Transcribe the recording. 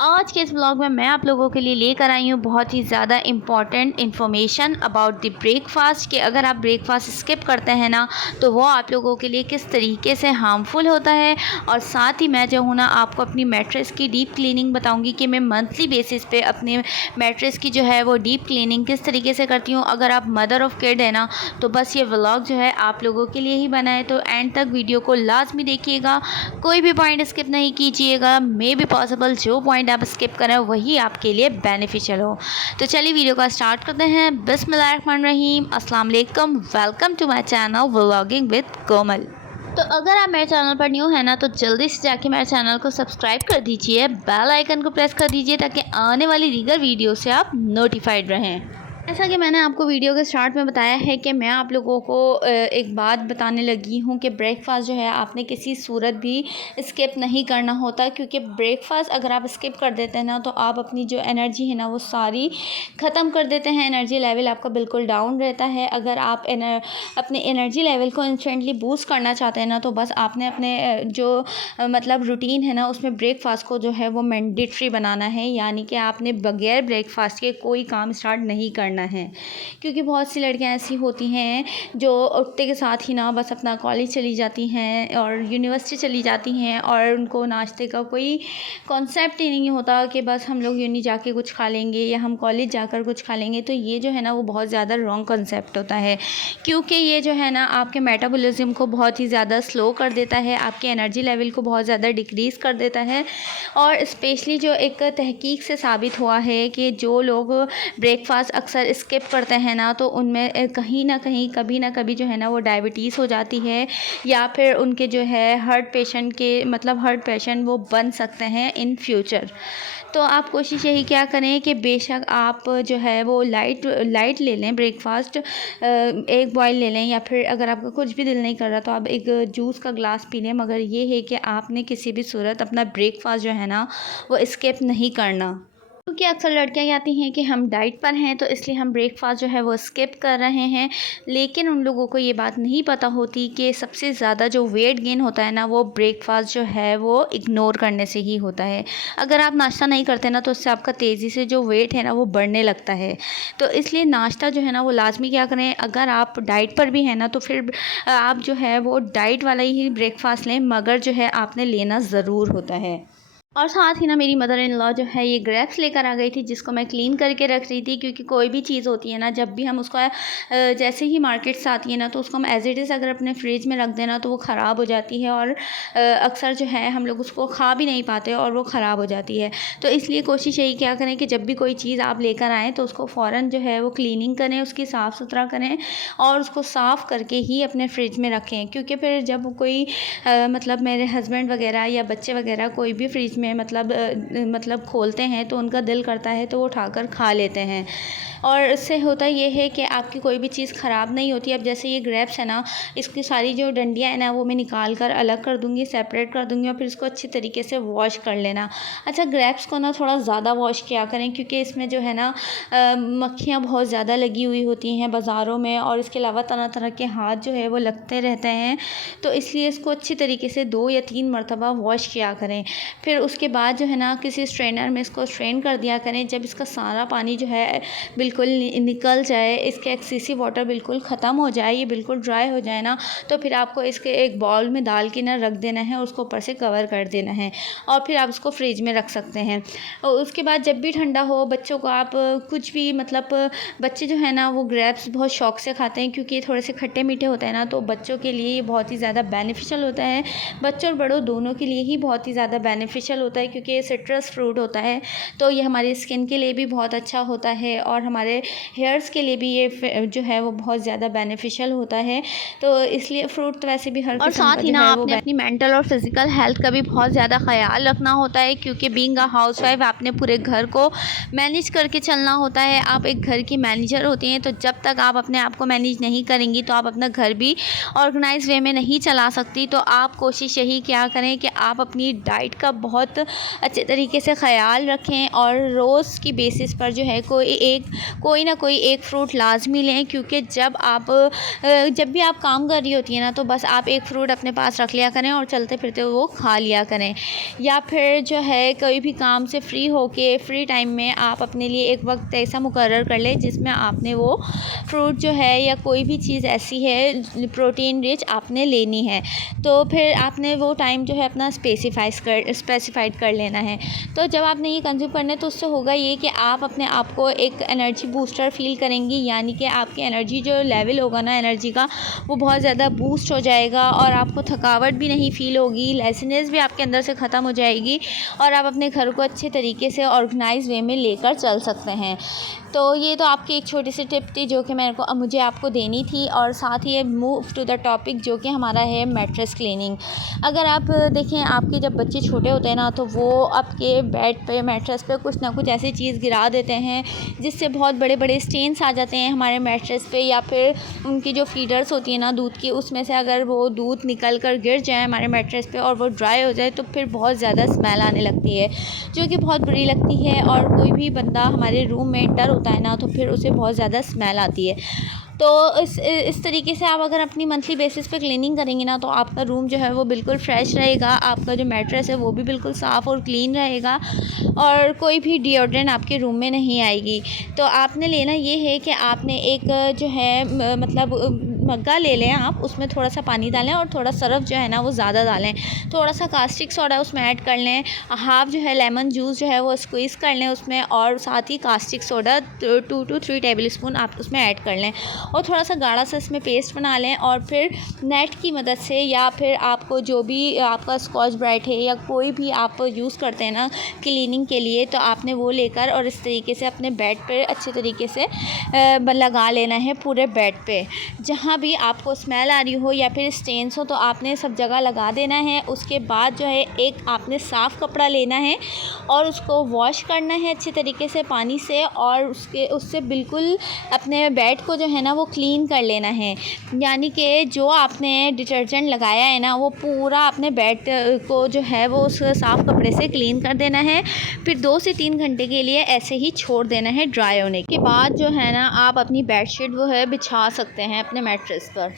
आज के इस ब्लॉग में मैं आप लोगों के लिए लेकर आई हूँ बहुत ही ज़्यादा important information about the breakfast कि अगर आप ब्रेकफास्ट स्किप करते हैं ना तो वो आप लोगों के लिए किस तरीके से हार्मफुल होता है। और साथ ही मैं जो हूँ ना आपको अपनी मैट्रेस की डीप क्लीनिंग बताऊँगी कि मैं मंथली बेसिस पे अपने मैट्रेस की जो है वो डीप क्लीनिंग किस तरीके से करती हूँ। अगर आप मदर ऑफ़ किड है ना तो बस ये व्लॉग जो है आप लोगों के लिए ही बना है, तो एंड तक वीडियो को लाजमी देखिएगा, कोई भी पॉइंट स्किप नहीं कीजिएगा। मे बी पॉसिबल जो पॉइंट आप स्किप करें वही आपके लिए बेनिफिशियल हो। तो चलिए वीडियो का स्टार्ट करते हैं। बिस्मिल्लाहिर्रहमानिर्रहीम, अस्सलाम वालेकुम, welcome to my channel vlogging with Komal. तो अगर आप मेरे चैनल पर न्यू है ना तो जल्दी से जाके मेरे चैनल को सब्सक्राइब कर दीजिए, बेल आइकन को प्रेस कर दीजिए ताकि आने वाली दीगर वीडियो से आप नोटिफाइड रहें। जैसा कि मैंने आपको वीडियो के स्टार्ट में बताया है कि मैं आप लोगों को एक बात बताने लगी हूँ कि ब्रेकफास्ट जो है आपने किसी सूरत भी स्किप नहीं करना होता, क्योंकि ब्रेकफास्ट अगर आप स्किप कर देते हैं ना तो आप अपनी जो एनर्जी है ना वो सारी ख़त्म कर देते हैं। एनर्जी लेवल आपका बिल्कुल डाउन रहता है। अगर आप अपने एनर्जी लेवल को इंस्टेंटली बूस्ट करना चाहते हैं ना तो बस आपने अपने जो मतलब रूटीन है ना उसमें ब्रेकफास्ट को जो है वो मैंडेटरी बनाना है, यानी कि आपने बगैर ब्रेकफास्ट के कोई काम स्टार्ट नहीं करना है। क्योंकि बहुत सी लड़कियां ऐसी होती हैं जो उठते के साथ ही ना बस अपना कॉलेज चली जाती हैं और यूनिवर्सिटी चली जाती हैं और उनको नाश्ते का कोई कॉन्सेप्ट ही नहीं होता कि बस हम लोग यूनी जाके कुछ खा लेंगे या हम कॉलेज जाकर कुछ खा लेंगे। तो ये जो है ना वो बहुत ज़्यादा रॉन्ग कॉन्सेप्ट होता है, क्योंकि ये जो है ना आपके मेटाबॉलिज्म को बहुत ही ज़्यादा स्लो कर देता है, आपके एनर्जी लेवल को बहुत ज़्यादा डिक्रीज़ कर देता है। और स्पेशली जो एक तहकीक से साबित हुआ है कि जो लोग ब्रेकफास्ट अक्सर स्किप करते हैं ना तो उनमें कहीं ना कहीं कभी ना कभी जो है ना वो डायबिटीज़ हो जाती है, या फिर उनके जो है हार्ट पेशेंट के मतलब हार्ट पेशेंट वो बन सकते हैं इन फ्यूचर। तो आप कोशिश यही क्या करें कि बेशक आप जो है वो लाइट ले लें ब्रेकफास्ट, एक बॉयल ले लें, या फिर अगर आपका कुछ भी दिल नहीं कर रहा तो आप एक जूस का ग्लास पी लें, मगर ये है कि आपने किसी भी सूरत अपना ब्रेकफास्ट जो है ना वो स्किप नहीं करना। क्योंकि अक्सर लड़कियां कहती हैं कि हम डाइट पर हैं तो इसलिए हम ब्रेकफास्ट जो है वो स्किप कर रहे हैं, लेकिन उन लोगों को ये बात नहीं पता होती कि सबसे ज़्यादा जो वेट गेन होता है ना वो ब्रेकफास्ट जो है वो इग्नोर करने से ही होता है। अगर आप नाश्ता नहीं करते ना तो उससे आपका तेज़ी से जो वेट है ना वो बढ़ने लगता है। तो इसलिए नाश्ता जो है ना वो लाजमी क्या करें, अगर आप डाइट पर भी हैं ना तो फिर आप जो है वो डाइट वाला ही ब्रेकफास्ट लें, मगर जो है आपने लेना ज़रूर होता है। और साथ ही ना मेरी मदर इन लॉ जो है ये ग्रेप्स लेकर आ गई थी, जिसको मैं क्लीन करके रख रही थी। क्योंकि कोई भी चीज़ होती है ना जब भी हम उसको जैसे ही मार्केट से आती है ना तो उसको हम एज इट इज़ अगर अपने फ्रिज में रख देना तो वो ख़राब हो जाती है, और अक्सर जो है हम लोग उसको खा भी नहीं पाते और वो ख़राब हो जाती है। तो इसलिए कोशिश यही क्या करें कि जब भी कोई चीज़ आप लेकर आएँ तो उसको फ़ौरन जो है वो क्लीनिंग करें, उसकी साफ़ सुथरा करें और उसको साफ़ करके ही अपने फ्रिज में रखें। क्योंकि फिर जब कोई मतलब मेरे हस्बैंड वगैरह या बच्चे वगैरह कोई भी फ्रिज में मतलब खोलते हैं तो उनका दिल करता है तो वो उठाकर खा लेते हैं, और इससे होता ये है कि आपकी कोई भी चीज़ ख़राब नहीं होती। अब जैसे ये ग्रेप्स है ना, इसकी सारी जो डंडियाँ हैं ना वो मैं निकाल कर अलग कर दूँगी, सेपरेट कर दूँगी और फिर इसको अच्छी तरीके से वॉश कर लेना। अच्छा, ग्रेप्स को ना थोड़ा ज़्यादा वॉश किया करें, क्योंकि इसमें जो है ना मक्खियाँ बहुत ज़्यादा लगी हुई होती हैं बाज़ारों में, और इसके अलावा तरह तरह के हाथ जो है वो लगते रहते हैं। तो इसलिए इसको अच्छी तरीके से 2 या 3 मरतबा वॉश किया करें। फिर उसके बाद जो है ना किसी स्ट्रेनर में इसको स्ट्रेन कर दिया करें। जब इसका सारा पानी जो है बिल्कुल निकल जाए, इसके एक्सेसिव वाटर बिल्कुल ख़त्म हो जाए, ये बिल्कुल ड्राई हो जाए ना, तो फिर आपको इसके एक बाउल में डाल के ना रख देना है और उसको ऊपर से कवर कर देना है, और फिर आप उसको फ्रिज में रख सकते हैं। और उसके बाद जब भी ठंडा हो, बच्चों को आप कुछ भी मतलब बच्चे जो है ना वो ग्रेप्स बहुत शौक से खाते हैं, क्योंकि ये थोड़े से खट्टे मीठे होते हैं ना, तो बच्चों के लिए ये बहुत ही ज़्यादा बेनिफिशियल होता है। बच्चों और बड़ों दोनों के लिए ही बहुत ही ज़्यादा बेनिफिशियल होता है, क्योंकि ये सिट्रस फ्रूट होता है। तो ये हमारी स्किन के लिए भी बहुत अच्छा होता है और हमारे हेयर्स के लिए भी ये जो है वो बहुत ज़्यादा बेनिफिशियल होता है। तो इसलिए फ्रूट तो वैसे भी हर और किस्म साथ का ही जो ना है वो आपने अपनी मेंटल और फिज़िकल हेल्थ का भी बहुत ज़्यादा ख़्याल रखना होता है, क्योंकि बीइंग अ हाउसवाइफ आपने पूरे घर को मैनेज करके चलना होता है। आप एक घर की मैनेजर होती हैं, तो जब तक आप अपने आप को मैनेज नहीं करेंगी तो आप अपना घर भी ऑर्गेनाइज वे में नहीं चला सकती। तो आप कोशिश यही क्या करें कि आप अपनी डाइट का बहुत बहुत अच्छे तरीके से ख़याल रखें और रोज़ की बेसिस पर जो है कोई ना कोई एक फ़्रूट लाज़मी लें, क्योंकि जब भी आप काम कर रही होती हैं ना, तो बस आप एक फ़्रूट अपने पास रख लिया करें और चलते फिरते वो खा लिया करें। या फिर जो है कोई भी काम से फ्री होके फ्री टाइम में आप अपने लिए एक वक्त ऐसा मुकर्रर कर लें जिसमें आपने वो फ्रूट जो है या कोई भी चीज़ ऐसी है प्रोटीन रिच आपने लेनी है, तो फिर आपने वो टाइम जो है अपना स्पेसिफाइड कर लेना है। तो जब आपने ये कंज्यूम करना है तो उससे होगा ये कि आप अपने आप को एक एनर्जी बूस्टर फ़ील करेंगी, यानी कि आपकी एनर्जी जो लेवल होगा ना एनर्जी का, वो बहुत ज़्यादा बूस्ट हो जाएगा और आपको थकावट भी नहीं फ़ील होगी, लेज़ीनेस भी आपके अंदर से ख़त्म हो जाएगी और आप अपने घर को अच्छे तरीके से ऑर्गेनाइज़ वे में लेकर चल सकते हैं। तो ये तो आपकी एक छोटी सी टिप थी जो कि मुझे आपको देनी थी। और साथ ही मूव टू द टॉपिक जो कि हमारा है मैट्रेस क्लीनिंग। अगर आप देखें, आपके जब बच्चे छोटे होते हैं ना, तो वो आपके बेड पे मैट्रेस पे कुछ ना कुछ ऐसी चीज़ गिरा देते हैं जिससे बहुत बड़े बड़े स्टेन्स आ जाते हैं हमारे मैट्रेस पे, या फिर उनकी जो फीडर्स होती है ना दूध की, उसमें से अगर वो दूध निकल कर गिर जाए हमारे मैट्रेस पे और वो ड्राई हो जाए तो फिर बहुत ज़्यादा स्मेल आने लगती है, जो कि बहुत बुरी लगती है। और कोई भी बंदा हमारे रूम में एंटर होता है ना, तो फिर उसे बहुत ज़्यादा स्मेल आती है। तो इस तरीके से आप अगर अपनी मंथली बेसिस पे क्लीनिंग करेंगे ना, तो आपका रूम जो है वो बिल्कुल फ्रेश रहेगा, आपका जो मैट्रेस है वो भी बिल्कुल साफ़ और क्लीन रहेगा और कोई भी डिओड्रेंट आपके रूम में नहीं आएगी। तो आपने लेना ये है कि आपने एक जो है मतलब मग्गा ले लें आप, उसमें थोड़ा सा पानी डालें और थोड़ा सर्फ़ जो है ना वो ज़्यादा डालें, थोड़ा सा कास्टिक सोडा उसमें ऐड कर लें, हाफ़ जो है लेमन जूस जो है वो स्क्वीज़ कर लें उसमें, और साथ ही caustic soda 2 to 3 tablespoon आप उसमें ऐड कर लें और थोड़ा सा गाढ़ा सा इसमें पेस्ट बना लें। और फिर नेट की मदद से, या फिर आपको जो भी आपका स्कॉच ब्राइट है या कोई भी आप यूज़ करते हैं ना क्लीनिंग के लिए, तो आपने वो लेकर और इस तरीके से अपने बेड पे अच्छे तरीके से लगा लेना है पूरे बेड पे। जहाँ भी आपको स्मेल आ रही हो या फिर स्टेन्स हो, तो आपने सब जगह लगा देना है। उसके बाद जो है एक आपने साफ़ कपड़ा लेना है और उसको वॉश करना है अच्छे तरीके से पानी से, और उससे बिल्कुल अपने बेड को जो है ना वो क्लीन कर लेना है। यानी कि जो आपने डिटर्जेंट लगाया है ना, वो पूरा अपने बेड को जो है वो उस साफ़ कपड़े से क्लीन कर देना है। फिर 2 से 3 घंटे के लिए ऐसे ही छोड़ देना है ड्राई होने के बाद जो है ना, आप अपनी बेडशीट वो है बिछा सकते हैं अपने मैट्रेस पर।